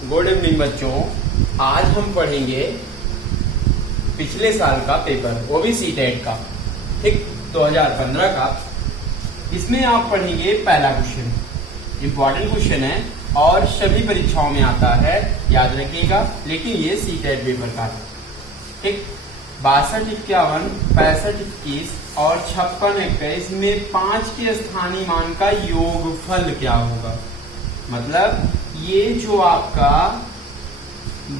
Good evening बच्चों। आज हम पढ़ेंगे पिछले साल का पेपर, वो भी सीटेट का, ठीक, 2015 का। इसमें आप पढ़ेंगे पहला क्वेश्चन, इम्पोर्टेंट क्वेश्चन है और सभी परीक्षाओं में आता है, याद रखिएगा। लेकिन ये सीटेट पेपर का है, ठीक। 62, 51, 65, 21 और 56, 21 में 5 के स्थानीय मान का योगफल क्या होगा। मतलब ये जो आपका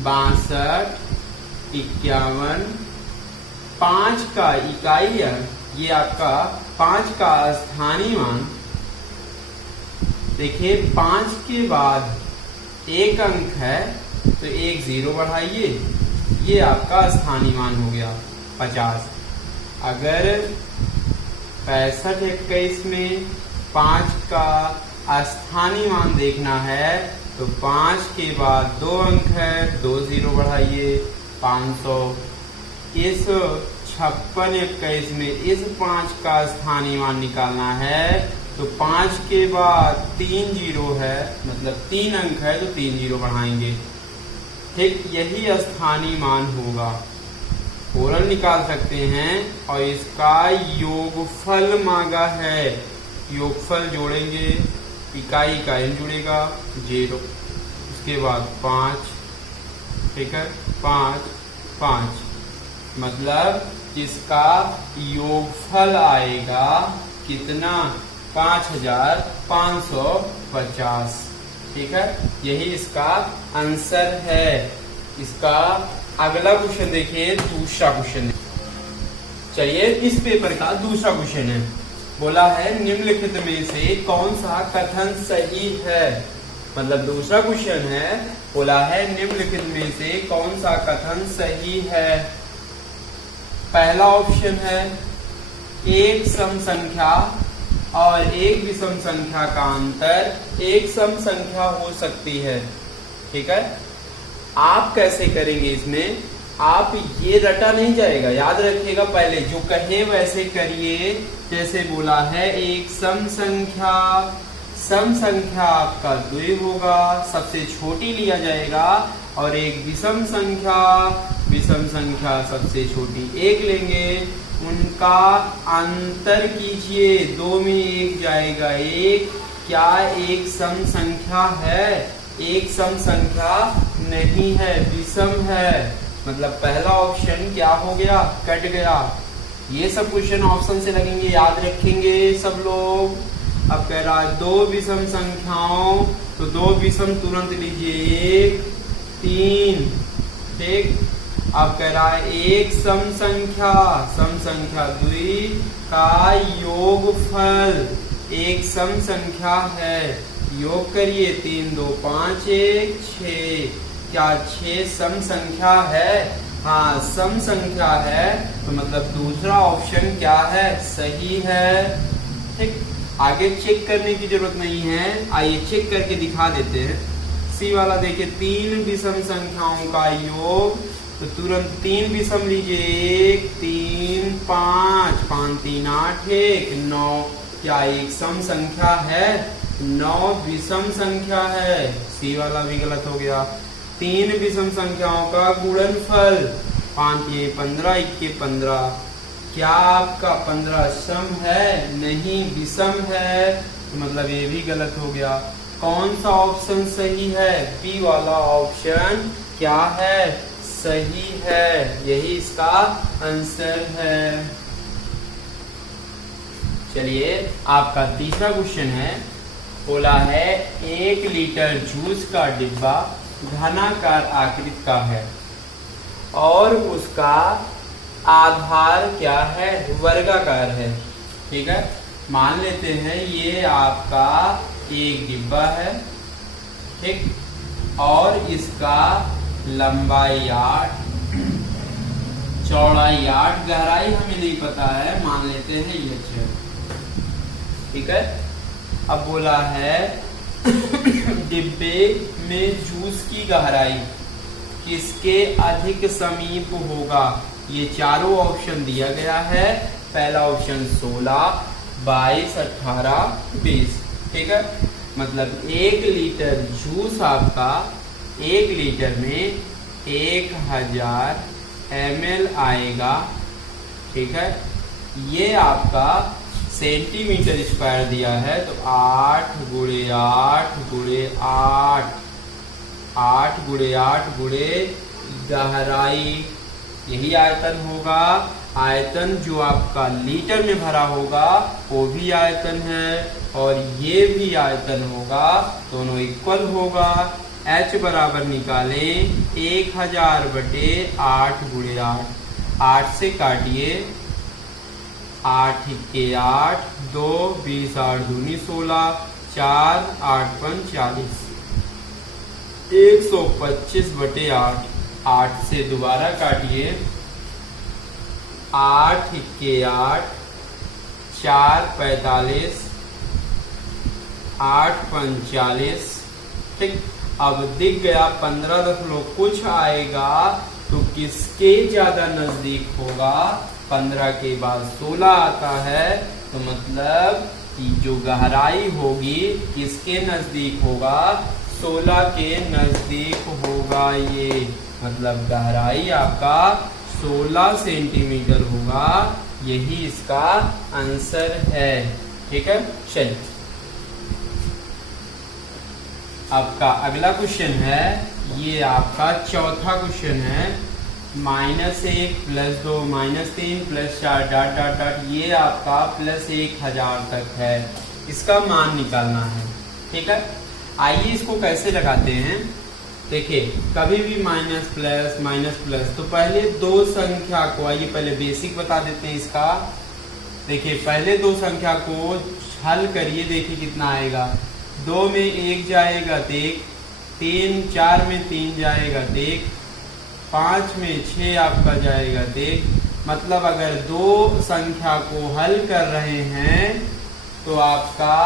62, 51, 5 का इकाई है, ये आपका 5 का स्थानीय मान। देखिए 5 के बाद एक अंक है तो एक 0 बढ़ाइए, ये आपका स्थानीय मान हो गया 50। अगर 65, 21 में 5 का स्थानीय मान देखना है तो 5 के बाद 2 अंक है, 2 0 बढ़ाइए 500। इस 56, 21 में इस 5 का स्थानीय मान निकालना है तो 5 के बाद 3 0 है, मतलब 3 अंक है तो 3 0 बढ़ाएंगे, ठीक। यही स्थानीय मान होगा, पूर्ण निकाल सकते हैं। और इसका योगफल मांगा है, योगफल जोड़ेंगे, इकाई का n जुड़ेगा 0, उसके बाद 5, ठीक है, 5, 5, मतलब इसका योगफल आएगा कितना, 5550, ठीक है। यही इसका आंसर है। इसका अगला क्वेश्चन देखिए, दूसरा क्वेश्चन। चलिए इस पेपर का दूसरा क्वेश्चन है, बोला है निम्नलिखित में से कौन सा कथन सही है। मतलब दूसरा क्वेश्चन है, बोला है निम्नलिखित में से कौन सा कथन सही है। पहला ऑप्शन है एक सम संख्या और एक विषम संख्या का अंतर एक सम संख्या हो सकती है, ठीक है। आप कैसे करेंगे इसमें, आप ये रटा नहीं जाएगा, याद रखिएगा। पहले जो कहे वैसे करिए। जैसे बोला है एक सम संख्या आपका 2 होगा, सबसे छोटी लिया जाएगा। और एक विषम संख्या सबसे छोटी 1 लेंगे, उनका अंतर कीजिए, 2 में 1 जाएगा 1। क्या एक सम संख्या है? एक सम संख्या नहीं है, विषम है। मतलब पहला ऑप्शन क्या हो गया, कट गया। ये सब क्वेश्चन ऑप्शन से लगेंगे, याद रखेंगे सब लोग। अब कह रहा है 2 विषम संख्याओं, तो 2 विषम तुरंत लीजिए, 1, 3, ठीक। अब कह रहा है एक सम संख्या 2 का योगफल एक सम संख्या है, योग करिए, 3 2 5 1 6। क्या 6 सम संख्या है? हाँ सम संख्या है, तो मतलब दूसरा ऑप्शन क्या है, सही है, ठीक। आगे चेक करने की जरूरत नहीं है, आइए चेक करके दिखा देते हैं। सी वाला देखिए, 3 विषम संख्याओं का योग, तो तुरंत 3 विषम लीजिए, 1 3 5 5 3 8 1 9। क्या एक सम संख्या है? 9 विषम संख्या है। सी वाला भी गलत हो गया। 3 विषम संख्याओं का गुणनफल, 5 ये 15 1 15। क्या आपका 15 सम है? नहीं, विषम है, तो मतलब ये भी गलत हो गया। कौन सा ऑप्शन सही है? बी वाला ऑप्शन क्या है, सही है। यही इसका आंसर है। चलिए आपका तीसरा क्वेश्चन है, बोला है 1 लीटर जूस का डिब्बा घनाकार आकृति का है और उसका आधार क्या है, वर्गाकार है, ठीक है। मान लेते हैं ये आपका एक डिब्बा है, ठीक, और इसका लंबाई 8, चौड़ाई 8, गहराई हमें नहीं पता है, मान लेते हैं ये 6, ठीक है। अब बोला है डिब्बे में जूस की गहराई किसके अधिक समीप होगा। ये चारों ऑप्शन दिया गया है। पहला ऑप्शन 16, 22, 18, 20, ठीक है। मतलब 1 लीटर जूस आपका 1 लीटर में 1000 ml आएगा। ठीक है, ये आपका सेंटीमीटर स्क्वायर दिया है, तो 8 गुणे 8 गुणे 8, 8 गुणे 8 गुणे गहराई, यही आयतन होगा। आयतन जो आपका लीटर में भरा होगा वो भी आयतन है और ये भी आयतन होगा, दोनों इक्वल होगा। H बराबर निकालें 1000 बटे 8 गुणे 8, 8 से काटिए, 8 के 8, 2 20 8 दूनी 16, 4 8 5 40, 125 बटे 8, 8 से दोबारा काटिए, 8 के 8, 4 45, 8 45। ठीक, अब दिख गया 15 दशमलव कुछ आएगा, तो किसके ज्यादा नजदीक होगा? 15 के बाद 16 आता है, तो मतलब कि जो गहराई होगी किसके नजदीक होगा? 16 के नजदीक होगा। ये मतलब गहराई आपका 16 सेंटीमीटर होगा, यही इसका आंसर है। ठीक है, चलिए आपका अगला क्वेश्चन है, ये आपका चौथा क्वेश्चन है। -1 + 2 -3 + 4 डॉट डॉट डॉट, ये आपका +1000 तक है, इसका मान निकालना है। ठीक है, आइए इसको कैसे लगाते हैं। देखिए, कभी भी माइनस प्लस, तो पहले दो संख्या को, आइए पहले बेसिक बता देते हैं इसका। देखिए, पहले दो संख्या को हल करिए, देखिए कितना आएगा। 2 में 1 जाएगा तो 1, 3 4 में 3 जाएगा तो 1, 5 में 6 आपका जाएगा तो 1। मतलब अगर दो संख्या को हल कर रहे हैं तो आपका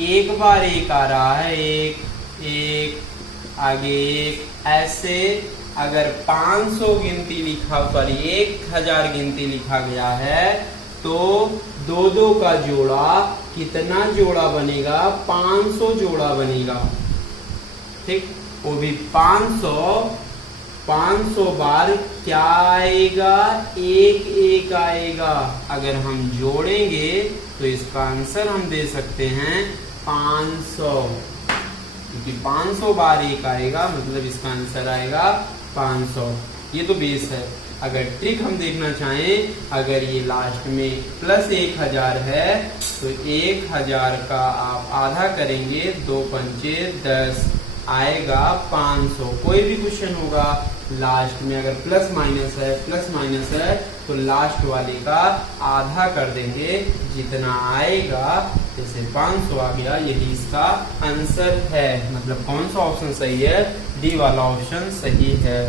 एक बार 1 आ रहा है, 1 1 आगे 1, ऐसे अगर 500 गिनती लिखा पर 1000 गिनती लिखा गया है तो 2 का जोड़ा कितना जोड़ा बनेगा? 500 जोड़ा बनेगा। ठीक, वो भी 500 बार क्या आएगा? 1 आएगा। अगर हम जोड़ेंगे तो इसका आंसर हम दे सकते हैं 500, क्योंकि 500 बार 1 आएगा, मतलब इसका आंसर आएगा 500। ये तो बेस है। अगर ट्रिक हम देखना चाहें, अगर ये लास्ट में +1000 है तो 1000 का आप आधा करेंगे, 2 पंचे 10 आएगा 500। कोई भी क्वेश्चन होगा लास्ट में अगर प्लस माइनस है तो लास्ट वाले का आधा कर देंगे, जितना आएगा। जैसे 500 आ गया, यही इसका आंसर है। मतलब कौन सा ऑप्शन सही है? डी वाला ऑप्शन सही है।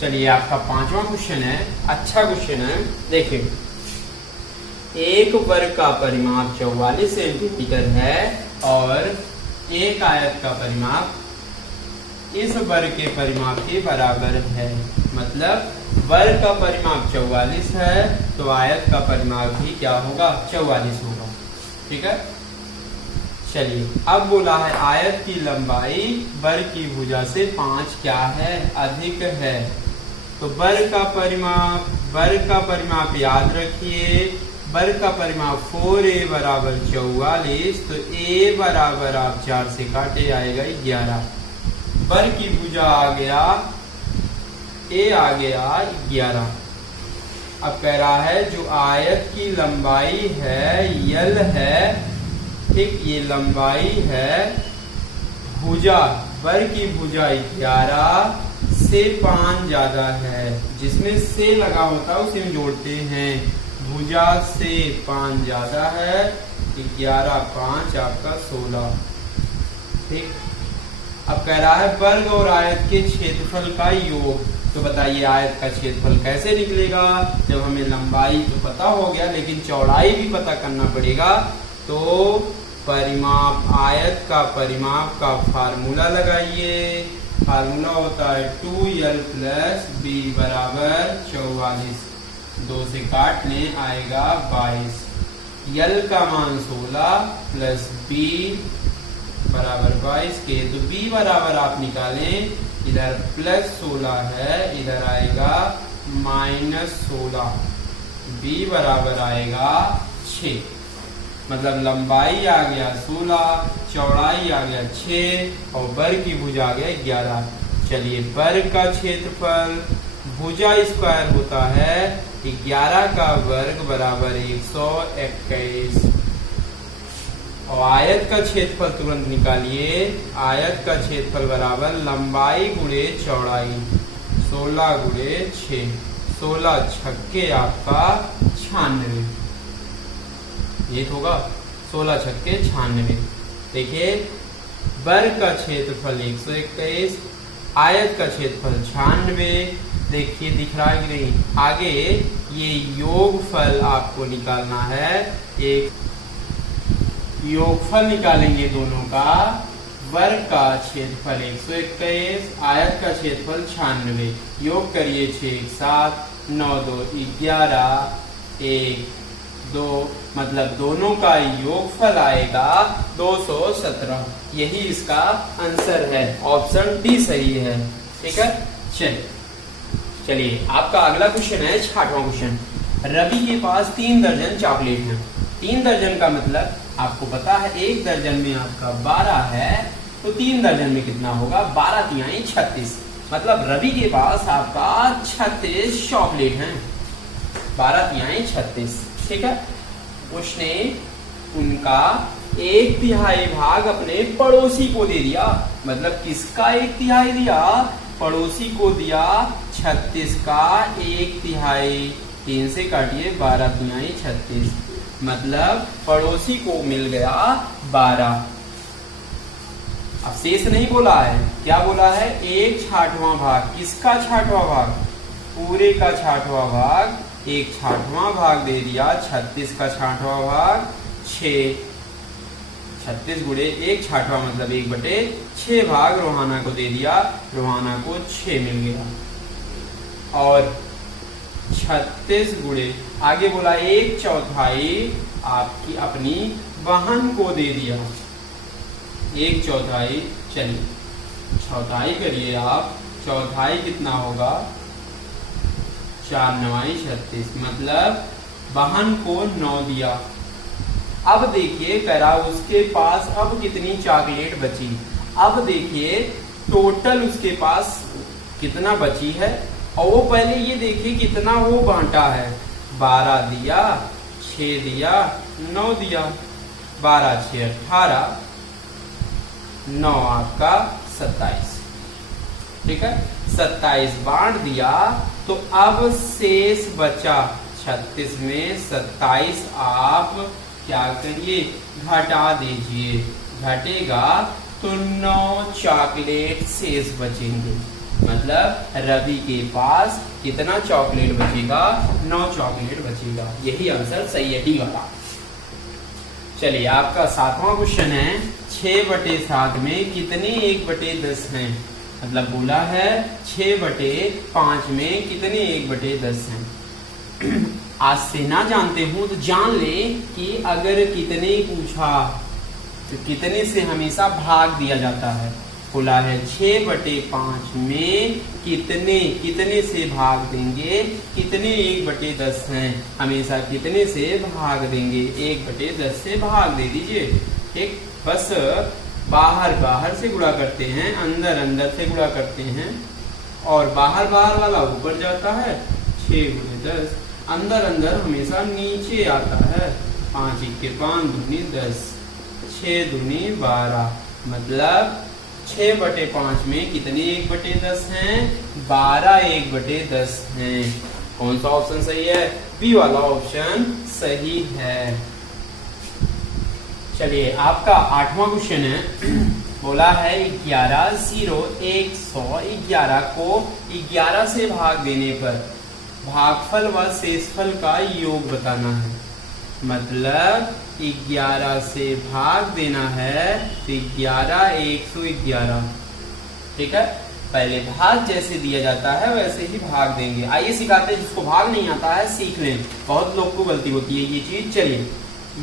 चलिए आपका 5वां क्वेश्चन है, अच्छा क्वेश्चन है। देखिए, एक वर्ग का परिमाप 44 सेंटीमीटर है और एक आयत का परिमाप इस वर्ग के परिमाप के बराबर है। मतलब वर्ग का परिमाप 44 है तो आयत का परिमाप भी क्या होगा? 44 होगा। ठीक है, चलिए अब बोला है आयत की लंबाई वर्ग की भुजा से 5 क्या है? अधिक है। तो वर्ग का परिमाप याद रखिए, वर्ग का परिमाप 4a बराबर 44, तो a बराबर आप 4 से काटे आएगा 11। वर्ग की भुजा आ गया, a आ गया 11। अब कह रहा है जो आयत की लंबाई है यल है, ठीक, ये लंबाई है, भुजा वर्ग की भुजा 11 से 5 ज्यादा है। जिसमें से लगा होता है उसे हम जोड़ते हैं। भुजा से 5 ज्यादा है, 11 5 आपका 16। ठीक, अब कह रहा है वर्ग और आयत के क्षेत्रफल का योग। तो बताइए आयत का क्षेत्रफल कैसे निकलेगा? जब हमें लंबाई तो पता हो गया, लेकिन चौड़ाई भी पता करना पड़ेगा। तो परिमाप, आयत का परिमाप का फार्मूला लगाइए। फार्मूला होता है 2l + b बराबर 44। 2 से काट लें, आएगा 22। यल का मान 16 + b बराबर 22 के, तो b बराबर आप निकालें, इधर +16 है, इधर आएगा -16, b बराबर आएगा 6। मतलब लंबाई आ गया 16, चौड़ाई आ गया 6 और वर्ग की भुजा आ गया 11। चलिए वर्ग का क्षेत्रफल भुजा स्क्वायर होता है 11 का वर्ग बराबर 121। और आयत का क्षेत्रफल तुरंत निकालिए, आयत का क्षेत्रफल बराबर लंबाई गुणे चौड़ाई 16 गुणे 6, 16 छक्के आपका 96, ये होगा 16 छक्के 96। देखिए वर्ग का क्षेत्रफल 121, आयत का क्षेत्रफल 96। देखिए दिख रहा है कि नहीं? आगे ये योगफल आपको निकालना है, एक योगफल निकालेंगे दोनों का। वर्ग का क्षेत्रफल 121, आयत का क्षेत्रफल 96, योग करिए 6 7 9 2 11 1 2, मतलब दोनों का योगफल आएगा 217। यही इसका आंसर है, ऑप्शन डी सही है। ठीक है, चलिए आपका अगला क्वेश्चन है 6वां क्वेश्चन। रवि के पास 3 दर्जन चॉकलेट हैं। 3 दर्जन का मतलब आपको पता है 1 दर्जन में आपका 12 है, तो 3 दर्जन में कितना होगा? 12 तिहाई 36, मतलब रवि के पास आपका 36 चॉकलेट हैं, 12 तिहाई 36। ठीक है, उसने उनका 1/3 भाग अपने पड़ोसी को दे दिया। मतलब किसका 1/3 दिया? पड़ोसी को दिया 36 का 1/3। 3 से काटिए, 12 तिहाई 36, मतलब पड़ोसी को मिल गया 12। अब शेष नहीं बोला है, क्या बोला है? 1/6वां भाग। किसका 6वां भाग? पूरे का 6वां भाग, 1/6वां भाग दे दिया। 36 का 6वां भाग 6, 36 गुणे 1/6 मतलब 1/6 भाग रोहाना को दे दिया, रोहाना को 6 मिल गया। और 36 गुणे आगे बोला 1/4 आपकी अपनी बहन को दे दिया, 1/4। चलिए चौथाई करिए आप, चौथाई कितना होगा? 4 9 36, मतलब बहन को 9 दिया। अब देखिए करा उसके पास अब कितनी चॉकलेट बची। अब देखिए टोटल उसके पास कितना बची है, और वो पहले ये देखिए कितना वो बांटा है। 12 दिया, 6 दिया, 9 दिया, 12 6 18, 9 आपका 27। ठीक है, 27 बांट दिया, तो अब शेष बचा 36 में 27 आप क्या करिए? घटा दीजिए, घटेगा तो 9 चॉकलेट शेष बचेंगे। मतलब रवि के पास कितना चॉकलेट बचेगा? 9 चॉकलेट बचेगा। यही आंसर सही है, डी वाला। चलिए आपका 7वां क्वेश्चन है 6/7 में कितने 1/10 हैं? मतलब बोला है 6/5 में कितने 1/10 हैं। आज से ना जानते हूं तो जान ले कि अगर कितने पूछा तो कितने से हमेशा भाग दिया जाता है। बोला है 6/5 में कितने से भाग देंगे? कितने 1/10 हैं, हमेशा कितने से भाग देंगे? 1/10 से भाग दे दीजिए। ठीक, बस बाहर से गुणा करते हैं, अंदर से गुणा करते हैं, और बाहर वाला ऊपर जाता है। 6 × 10, अंदर हमेशा नीचे आता है। 5 × 1 5 दूनी 10, 6 दूनी 12, मतलब 6/5 में कितने 1/10 हैं? 12 1/10 हैं। कौन सा ऑप्शन सही है? बी वाला ऑप्शन सही है। चलिए आपका 8वां क्वेश्चन है, बोला है 11 0 111 को 11 से भाग देने पर भागफल व शेषफल का योग बताना है। मतलब 11 से भाग देना है तो 11 111। ठीक है, पहले भाग जैसे दिया जाता है वैसे ही भाग देंगे। आइए सिखाते हैं, जिसको भाग नहीं आता है सीख लें, बहुत लोग को गलती होती है ये चीज। चलिए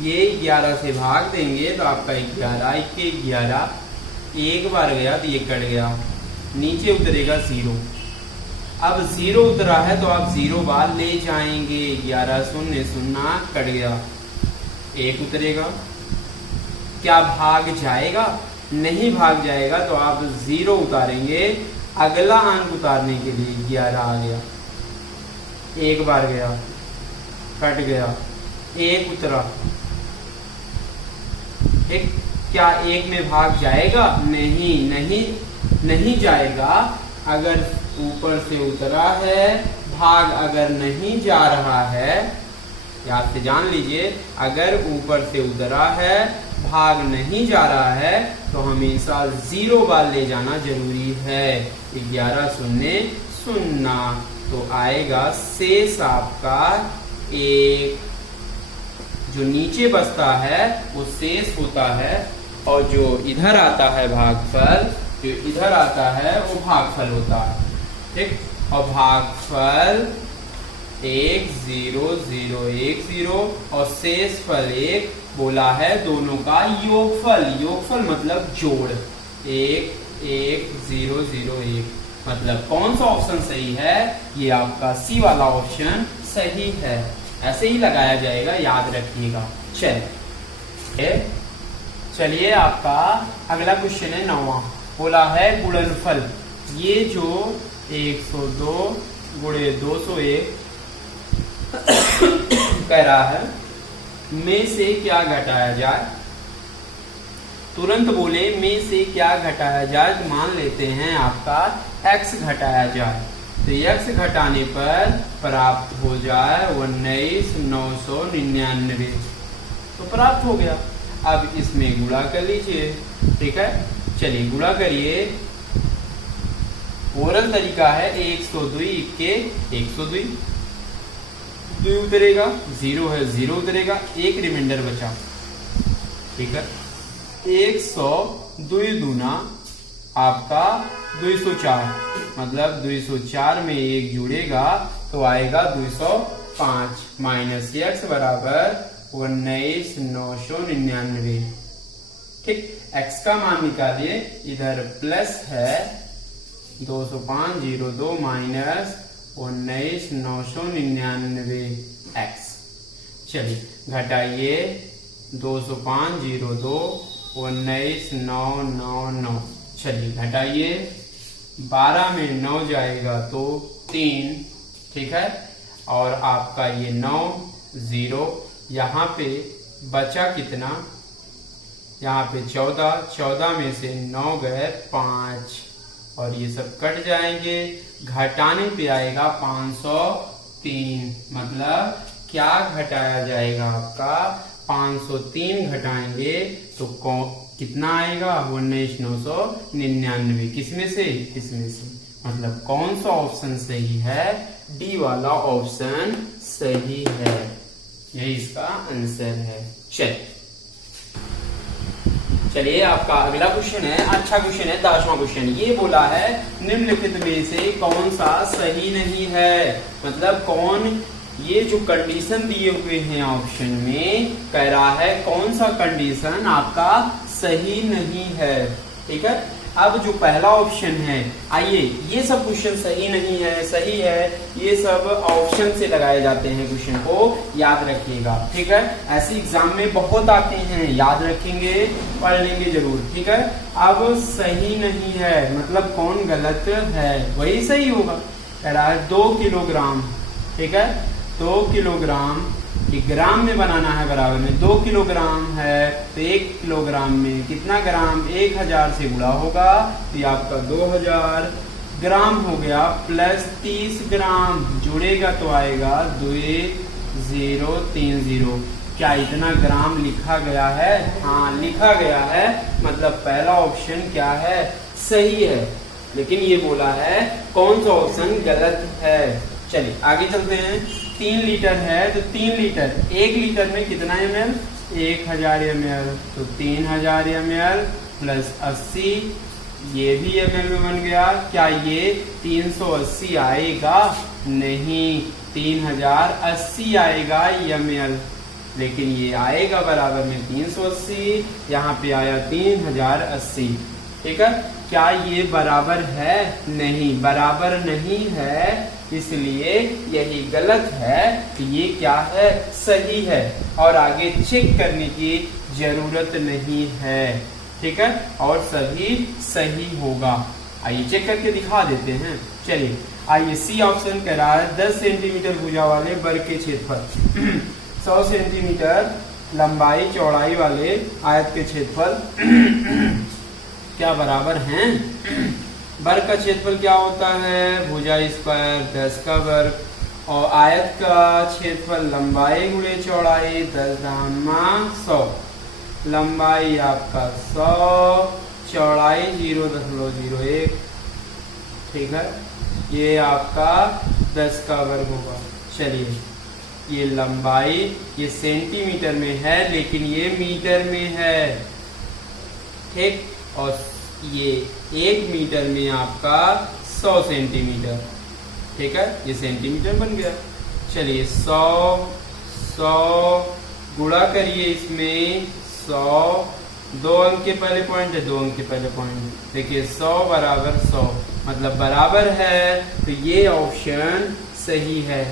ये 11 से भाग देंगे तो आपका 11, 11 एक बार गया तो ये कट गया, नीचे उतरेगा 0। अब 0 उतरा है तो आप 0 बार ले जाएंगे, 11 0 0 कट गया, 1 उतरेगा। क्या भाग जाएगा? नहीं भाग जाएगा, तो आप 0 उतारेंगे, अगला अंक उतारने के लिए 11 आ गया, एक बार गया, कट गया, 1 उतरा। ठीक, क्या 1 में भाग जाएगा? नहीं जाएगा। अगर ऊपर से उतरा है, भाग अगर नहीं जा रहा है, याद से जान लीजिए, अगर ऊपर से उतरा है, भाग नहीं जा रहा है, तो हमेशा 0 बार ले जाना जरूरी है। 11 0 0 तो आएगा शेष आपका 1। जो नीचे बचता है वो शेष होता है, और जो इधर आता है भागफल, जो इधर आता है वो भागफल होता है। ठीक, और भागफल 1 0 0 1 0 और शेषफल 1 बोला है दोनों का योगफल। योगफल मतलब जोड़, 1 1 0 0 1। मतलब कौन सा ऑप्शन सही है? ये आपका सी वाला ऑप्शन सही है। ऐसे ही लगाया जाएगा, याद रखिएगा। चलिए आपका अगला क्वेश्चन है 9वां। बोला है गुणनफल। ये जो 102 गुणे 201 कह रहा है, में से क्या घटाया जाए? तुरंत बोले में से क्या घटाया जाए, तो मान लेते हैं आपका x घटाया जाए, तो x घटाने पर प्राप्त हो जाए 19,999, तो प्राप्त हो गया। अब इसमें गुणा कर लीजिए। ठीक है, चलिए गुणा करिए। ओरल तरीका है 102 के 102, 2 उतरेगा, 0 है 0 उतरेगा, 1 रिमाइंडर बचा। ठीक है, 102 दूना आपका 204, मतलब 204 में 1 जुड़ेगा तो आएगा 205 माइनस x बराबर 19,999। ठीक, x का मान निकालिए, इधर प्लस है 20502 माइनस 19,999 x। चलिए घटाइए 20502 19,999। चलिए घटाइए, 12 में 9 जाएगा तो 3। ठीक है, और आपका ये 9 0, यहाँ पे बचा कितना? यहाँ पे 14 में से 9 गए 5, और ये सब कट जाएंगे। घटाने पे आएगा 503। मतलब क्या घटाया जाएगा आपका? 503 घटाएंगे तो कितना आएगा? 19,999। किसमें से? इसमें से। मतलब कौन सा ऑप्शन सही है? डी वाला ऑप्शन सही है, यही इसका आंसर है। चलिए आपका अगला क्वेश्चन है, अच्छा क्वेश्चन है, 10वां क्वेश्चन। ये बोला है निम्नलिखित में से कौन सा सही नहीं है। मतलब कौन, ये जो कंडीशन दिए हुए हैं ऑप्शन में, कह रहा है कौन सा कंडीशन आपका सही नहीं है। ठीक है, अब जो पहला ऑप्शन है, आइए ये सब क्वेश्चन सही नहीं है, सही है, ये सब ऑप्शन से लगाए जाते हैं, क्वेश्चन को याद रखिएगा। ठीक है, ऐसे एग्जाम में बहुत आते हैं, याद रखेंगे, पढ़ लेंगे जरूर। ठीक है, अब सही नहीं है मतलब कौन गलत है, वही सही होगा। कह रहा है 2 किलोग्राम। ठीक है, 2 किलोग्राम ग्राम में बनाना है, बराबर में 2 किलोग्राम है तो 1 किलोग्राम में कितना ग्राम? 1000 से गुणा होगा तो आपका 2000 ग्राम हो गया, प्लस 30 ग्राम जुड़ेगा तो आएगा 2030। क्या इतना ग्राम लिखा गया है? हाँ लिखा गया है, मतलब पहला ऑप्शन क्या है? सही है। लेकिन ये बोला है कौन सा ऑप्शन गलत है। चलिए आगे चलते हैं। 3 लीटर है तो 3 लीटर, 1 लीटर में कितना ml? 1000 ml, तो 3000 ml प्लस 80, ये भी ml में बन गया। क्या ये 380 आएगा? नहीं, 3080 आएगा ml। लेकिन ये आएगा बराबर में 380, यहाँ पे आया 3080। ठीक है, क्या ये बराबर है? नहीं, बराबर नहीं है, इसलिए यही गलत है। कि ये क्या है? सही है, और आगे चेक करने की जरूरत नहीं है। ठीक है, और सभी सही होगा। आइए चेक करके दिखा देते हैं। चलिए, आइए सी ऑप्शन कह रहा है 10 सेंटीमीटर भुजा वाले वर्ग के क्षेत्रफल 100 सेंटीमीटर लंबाई चौड़ाई वाले आयत के क्षेत्रफल क्या बराबर हैं? वर्ग का क्षेत्रफल क्या होता है? भुजा स्क्वायर 10 का वर्ग, और आयत का क्षेत्रफल लंबाई गुणे चौड़ाई 10⁻100। लंबाई आपका 100, चौड़ाई 0.01। ठीक है, ये आपका 10 का वर्ग होगा। चलिए, ये लंबाई ये सेंटीमीटर में है, लेकिन ये मीटर में है। ठीक, और ये 1 मीटर में आपका 100 सेंटीमीटर। ठीक है, ये सेंटीमीटर बन गया। चलिए, 100 गुणा करिए इसमें 100, 2 अंक के पहले पॉइंट है, 2 अंक के पहले पॉइंट। देखिए 100 बराबर 100, मतलब बराबर है, तो ये ऑप्शन सही है।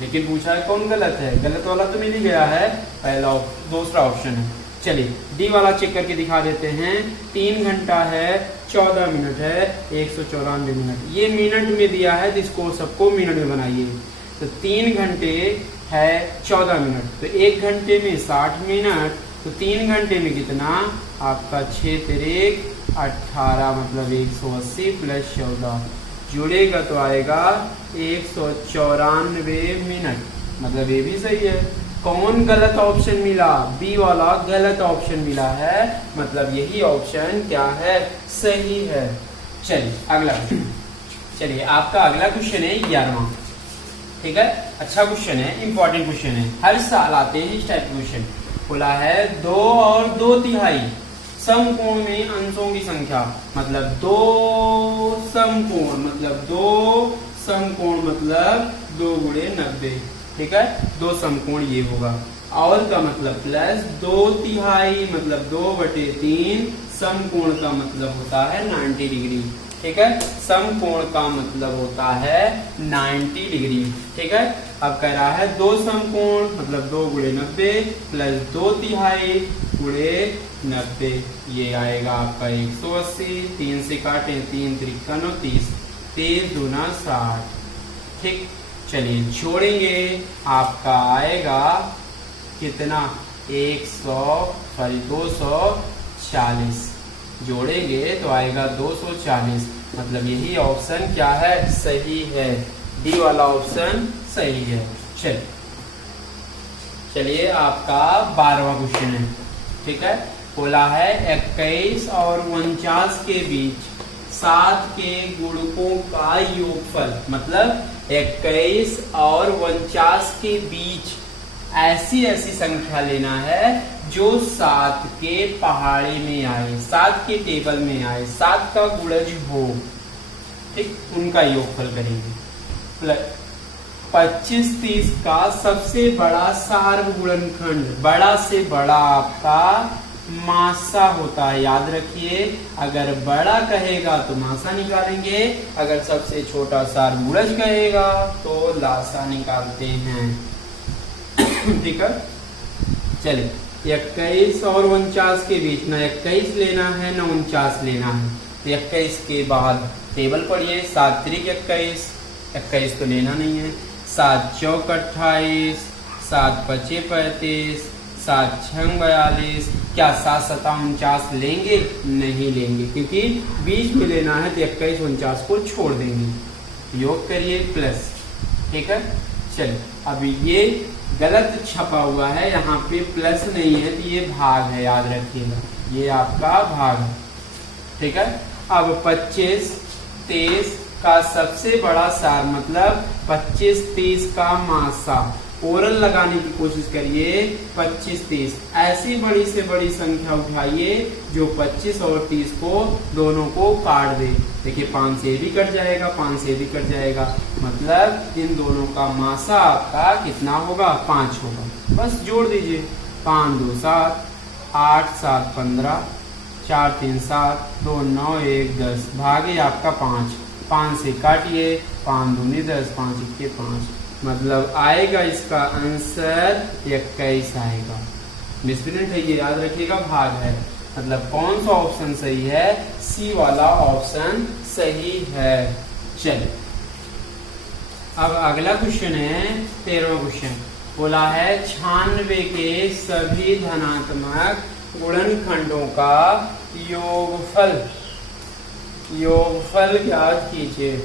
लेकिन पूछा है कौन गलत है? गलत वाला तो मिल ही गया है, पहला दूसरा ऑप्शन है। चलिए, डी वाला चेक करके दिखा देते हैं। 3 घंटा है, 14 मिनट है, 194 मिनट। ये मिनट में दिया है, जिसको सबको मिनट में बनाइए। तो 3 घंटे है 14 मिनट, तो 1 घंटे में 60 मिनट, तो 3 घंटे में कितना? आपका 6 तिरेक 18, मतलब 180 प्लस 14 जुड़ेगा तो आएगा 194 मिनट, मतलब ये भी सही है। कौन गलत ऑप्शन मिला? बी वाला गलत ऑप्शन मिला है, मतलब यही ऑप्शन क्या है? सही है। चलिए अगला, चलिए आपका अगला क्वेश्चन है 11वां। ठीक है, अच्छा क्वेश्चन है, इंपॉर्टेंट क्वेश्चन है, हर साल आते हैं इस टाइप के क्वेश्चन। बोला है 2 और 2/3 समकोण में अंशों की संख्या, मतलब 2 समकोण, मतलब 2 समकोण, मतलब 2 गुणे 90। ठीक है, 2 समकोण ये होगा, और का मतलब प्लस 2/3, मतलब 2/3। समकोण का मतलब होता है 90 डिग्री। ठीक है, समकोण का मतलब होता है 90 डिग्री। ठीक है, अब कह रहा है 2 समकोण, मतलब 2 गुणे 90 प्लस 2/3 गुणे 90, ये आएगा आपका 180। 3 से काटे, 3 त्रिका 30, 3 दूना 60। ठीक, चलिए जोड़ेंगे, आपका आएगा कितना? 240। जोड़ेंगे तो आएगा 240, मतलब यही ऑप्शन क्या है? सही है, डी वाला ऑप्शन सही है। चलिए आपका 12वां क्वेश्चन है। ठीक है, बोला है 21 और 49 के बीच 7 के गुणकों का योगफल, मतलब 21 और 49 के बीच ऐसी संख्या लेना है जो 7 के पहाड़े में आए, 7 के टेबल में आए, 7 का गुणज हो। ठीक, उनका योगफल करेंगे। 25-30 का सबसे बड़ा सार्वगुणनखंड, बड़ा से बड़ा आपका मासा होता है, याद रखिए। अगर बड़ा कहेगा तो मासा निकालेंगे, अगर सबसे छोटा सार्वगुणज कहेगा तो लासा निकालते हैं। ठीक है, चलिए 21 और 49 के बीच ना 21 लेना है ना 49 लेना है, तो 21 के बाद टेबल पढ़िए। 7 त्रिक 21 तो लेना नहीं है। 7 चौक 28, 7 पचे 35, 7 छंग 42। क्या 7 7 49 लेंगे? नहीं लेंगे, क्योंकि बीच में लेना है, तो 21 49 को छोड़ देंगे। योग करिए प्लस। ठीक है, चलिए अभी ये गलत छपा हुआ है, यहाँ पे प्लस नहीं है, तो ये भाग है, याद रखिएगा, ये आपका भाग है। ठीक है, अब 25-23 का सबसे बड़ा सार, मतलब 25-30 का मासा, ओरल लगाने की कोशिश करिए। 25, 30 ऐसी बड़ी से बड़ी संख्या उठाइए जो 25 और 30 को दोनों को काट दे। देखिए 5 से भी कट जाएगा, 5 से भी कट जाएगा, मतलब इन दोनों का मासा आपका कितना होगा? 5 होगा। बस जोड़ दीजिए। 5 2 7, 8 7 15, 4 3 7, 2 9 1 10, भागे आपका 5। 5 से काटिए, 5 दूनी 10, 5 1 5, मतलब आएगा इसका आंसर 21 आएगा। मिसप्रिंट है ये, याद रखिएगा, भाग है। मतलब कौन सा ऑप्शन सही है? सी वाला ऑप्शन सही है। चलिए अब अगला क्वेश्चन है 13वां क्वेश्चन। बोला है 96 के सभी धनात्मक गुणनखंडों का योगफल ज्ञात कीजिए।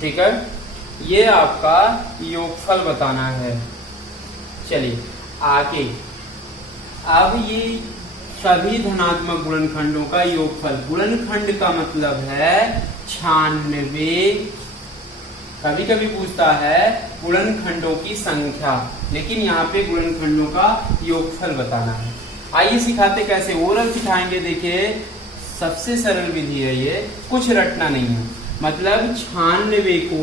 ठीक है, ये आपका योगफल बताना है। चलिए आगे, अब ये सभी धनात्मक गुणनखंडों का योगफल, गुणनखंड का मतलब है 96। कभी कभी पूछता है गुणनखंडों की संख्या, लेकिन यहाँ पे गुणनखंडों का योगफल बताना है। आइए सिखाते कैसे, ओरल सिखाएंगे। देखिए सबसे सरल विधि है ये, कुछ रटना नहीं है। मतलब 96 को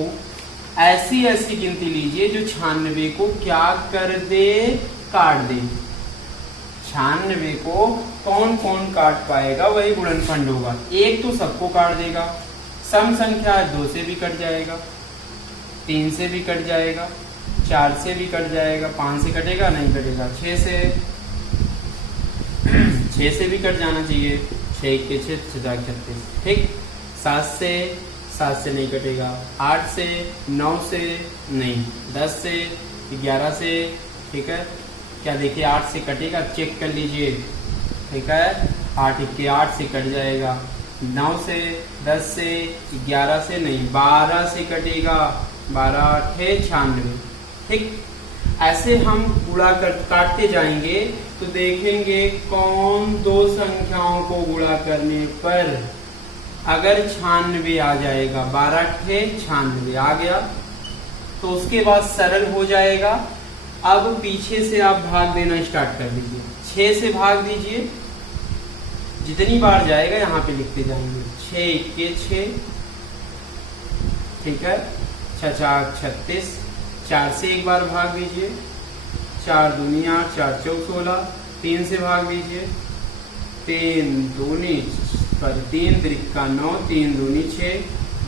ऐसी गिनती लीजिए जो 96 को क्या कर दे? काट दे। 96 को कौन कौन काट पाएगा? वही गुणनखंड होगा। एक तो सबको काट देगा, सम संख्या है 2 से भी कट जाएगा, 3 से भी कट जाएगा, 4 से भी कट जाएगा, 5 से कटेगा नहीं कटेगा, 6 से भी कट जाना चाहिए, 6 के 6 36, ठीक। 7 से नहीं कटेगा, 8 से, 9 से नहीं, 10 से, 11 से, ठीक है। क्या देखिए 8 से कटेगा? चेक कर लीजिए, ठीक है। 8 के 8 से कट जाएगा, 9 से, 10 से, 11 से नहीं, 12 से कटेगा, 12 8 96, ठीक। ऐसे हम गुणा काटते जाएंगे तो देखेंगे कौन दो संख्याओं को गुणा करने पर अगर 96 आ जाएगा, 12 8 96 आ गया तो उसके बाद सरल हो जाएगा। अब पीछे से आप भाग देना स्टार्ट कर दीजिए। 6 से भाग दीजिए, जितनी बार जाएगा यहाँ पे लिखते जाएंगे। 6 के 6, ठीक है। 6 4 36, 4 से एक बार भाग दीजिए, 4 दूनी 8, 4 चौक 16, 3 से भाग दीजिए, 3 दूनी 3 त्रिका 9, 3 दूनी 6,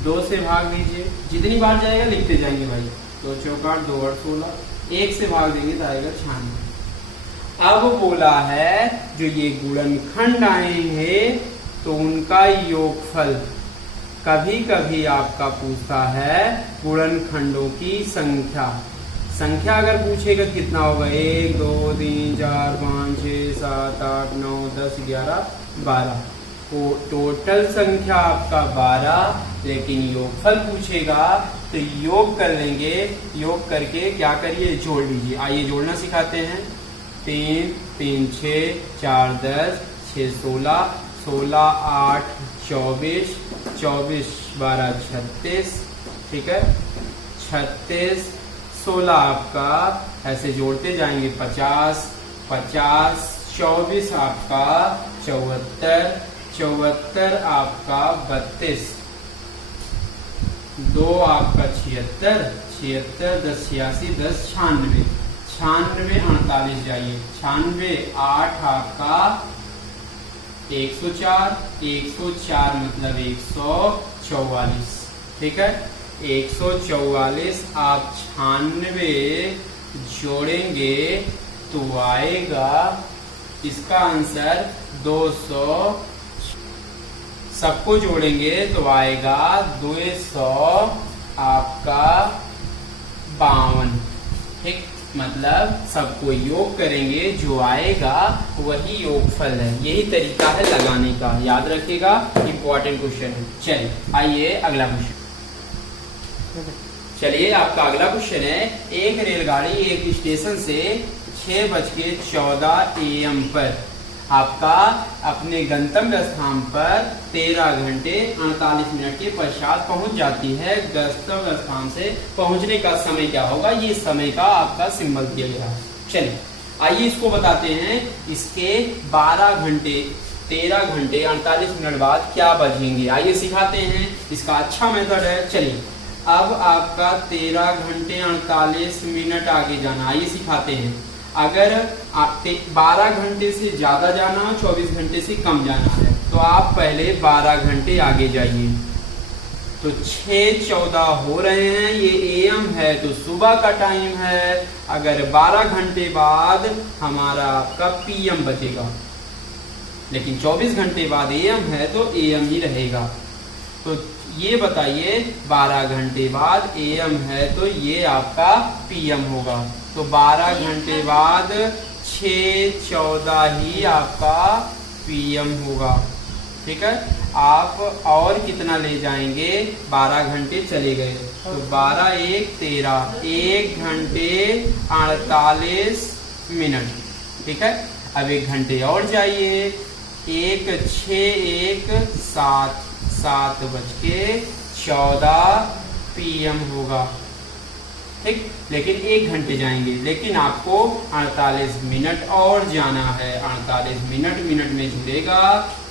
2 से भाग दीजिए, जितनी बार जाएगा लिखते जाएंगे भाई। 2 चौक 8, 2 8 16, 1 से भाग देंगे तो आएगा 96। अब बोला है जो ये गुणनखंड आएंगे तो उनका योगफल। कभी कभी आपका पूछता है गुणनखंडों की संख्या अगर पूछेगा कितना होगा? 1 2 3 4 5 6 7 8 9 10 11 12, तो टोटल संख्या आपका 12, लेकिन योगफल पूछेगा तो योग कर लेंगे। योग करके क्या करिए? जोड़ लीजिए। आइए जोड़ना सिखाते हैं। 3 3 6 4 10 6 16, 16 8 24, 24 12 36, ठीक है। 36 16 आपका ऐसे जोड़ते जाएंगे। 50 50, 24 आपका 74, 74 आपका 32, 2 आपका 76, 76 10 86 10 96, 96 48 जाइए। 96 8 आपका 104, 104 मतलब 144, ठीक है। 144 आप 96 जोड़ेंगे तो आएगा इसका आंसर 200। सबको जोड़ेंगे तो आएगा 200 आपका 52, ठीक। मतलब सबको योग करेंगे, जो आएगा वही योगफल है। यही तरीका है लगाने का, याद रखिएगा, इंपॉर्टेंट क्वेश्चन है। चलिए आइए अगला क्वेश्चन। चलिए आपका अगला क्वेश्चन है, एक रेलगाड़ी एक स्टेशन से 6:14 AM पर आपका अपने गंतव्य स्थान पर 13 घंटे 48 मिनट के पश्चात पहुंच जाती है। गंतव्य स्थान से पहुंचने का समय क्या होगा, ये समय का आपका सिंबल दिया गया। चलिए आइए इसको बताते हैं। इसके 12 घंटे 13 घंटे 48 मिनट बाद क्या बजेंगे, आइए सिखाते हैं। इसका अच्छा मेथड है। चलिए अब आपका 13 घंटे 48 मिनट आगे जाना, आइए सिखाते हैं। अगर 12 घंटे से ज्यादा जाना हो, 24 घंटे से कम जाना है, तो आप पहले 12 घंटे आगे जाइए। तो 6:14 हो रहे हैं, ये एएम है तो सुबह का टाइम है। अगर 12 घंटे बाद हमारा आपका पीएम बचेगा, लेकिन 24 घंटे बाद एएम है तो एएम ही रहेगा। तो ये बताइए 12 घंटे बाद एएम है तो ये आपका पीएम होगा। तो 12 घंटे बाद 6:14 ही आपका पीएम होगा। ठीक है, आप और कितना ले जाएंगे, 12 घंटे चले गए तो 12 1 13, 1 घंटे 48 मिनट। ठीक है, अब 1 घंटे और जाइए, 1 6 1 7, 7:14 पीएम होगा। ठीक, लेकिन 1 घंटे जाएंगे, लेकिन आपको 48 मिनट और जाना है। 48 मिनट में जुड़ेगा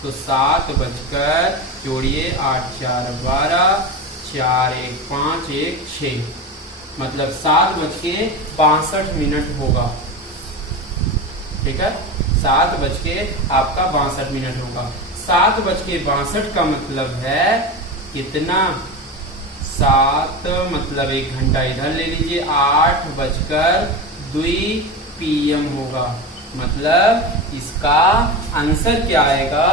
तो 7 बजकर जोड़िए 8 4 12, 4 1 5 1 6, मतलब 7:62 होगा। ठीक है, 7 आपका 62 होगा। 7:62 का मतलब है कितना, 7 मतलब 1 घंटा इधर ले लीजिए, 8:02 पीएम होगा। मतलब इसका आंसर क्या आएगा,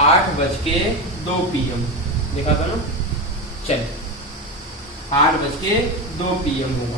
8:02 पीएम। देखा था ना, चलिए 8:02 पीएम होगा।